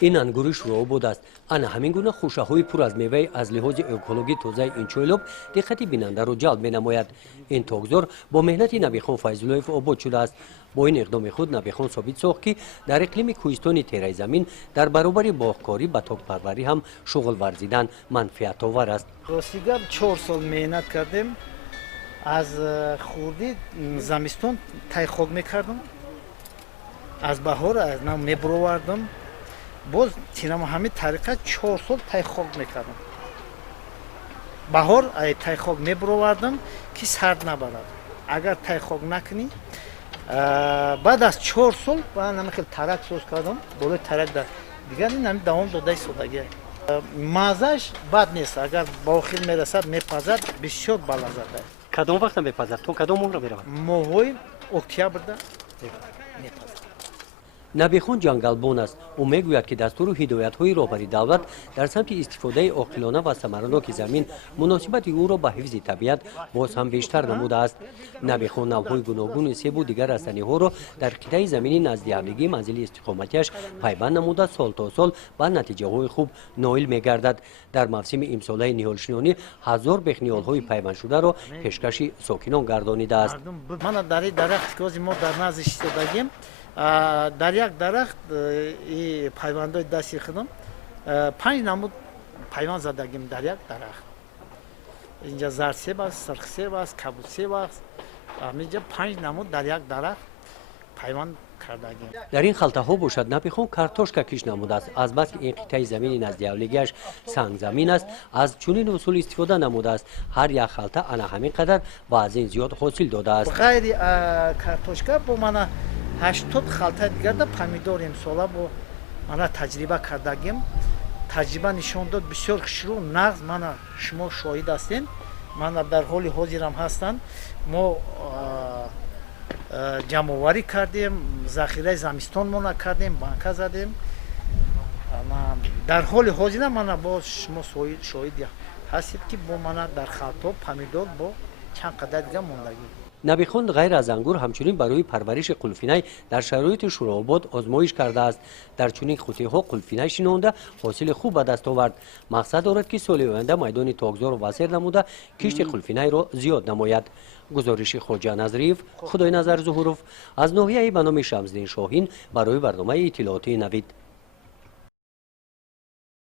این انگور شروع است. آن همین گونه خوشه‌های پر از میوه از لحاظ اکولوژی تازه این چویلوب دقت بیننده را جلب می‌نماید. این تاکزار با مهنت نبیخان فیض‌اللهیف آباد شده است. با این اقدام خود نبیخان ثابت ساخت که در اقلیم کوهستانی تیره زمین در برابر باغکاری با تاک پروری هم شغل ورزیدن منفعت آور است. راستیگر 4 سال مهنت کردیم. از خوردی زمستون تای خاک میکردم. از بهار از نام میبروردم. باز تینم همین طریقه 4 سال تای خاک میکردم. بهار تای خاک میبروردم که سرد نبرد. اگر تای خاک نکنی بعد از 4 سال من نمیخوام ترک سوز کردم. بالای ترک در دیگر این دوام داده سادگی. مزهش بد نیست. اگر باخیل میرسد میپزد بسیار بالازده. کدام وقت میپزد؟ تو کدام ماه را میرود؟ ماهای اکتبر ده میپزد. نبیخان جنگلبان است. او میگوید که دستور و هدایت‌های راهبری دولت در سمت استفاده عاقلانه و ثمرناک زمین مناسبت او را به حفظ طبیعت باز هم بیشتر نموده است. نبیخان نوع‌های گوناگون سیب و دیگر رستنی‌ها را در قطعه زمینی نزد همدیگه منزل استقامتیش پیوند نموده سال تا سال به نتیجه‌های خوب نائل می‌گردد. در موسم امساله نهالشینانی 1000 بیخ نهال‌های پیوند شده را پیشکش ساکنان گردانیده است. من در درخت که ما در نزد ایستادگیم در یک درخت پیوندای دستی خودم 5 نمود پیوند زدگیم در یک درخت. اینجا زرد سیب است، سرخ سیب است، کبود سیب است. همینجا 5 نمود در یک درخت پیوند کردگیم. در این خلطه ها باشد نبیخان کارتوشکا کش نموده است. از بس که این قطعه زمین نزد اولگیش سنگ زمین است از چنین اصول استفاده نموده است. هر یک خلطه انا همین قدر و از این زیاد حاصل داده است. غیر کارتوشکا با من 80 خلطه دیگر در پامیدور امساله با من تجربه کردگیم. تجربه نشان داد بسیار شروع نغز من شما شاهد هستین. من در حال حاضرم هستم. ما جمع‌آوری کردیم، ذخیره زمستان ما کردیم، بانک زدیم. در حال حاضرم من با شما شاهد هستید که با من در خلطه پامیدور با چند قدر دیگر موندگی. نبیخان غیر از انگور همچنین برای پرورش قلفینه در شرایط شوراباد آزمایش کرده است. در چنین قطعه‌ها قلفینه شنونده حاصل خوب به دست آورد. مقصد دارد که سال آینده میدان تاکزار و وسیع نموده کشت قلفینه را زیاد نماید. گزارش خواجه نظریف، خدای نظر ظهورов از ناحیه به نام شمس‌دین شاهین برای برنامه اطلاعاتی نوید.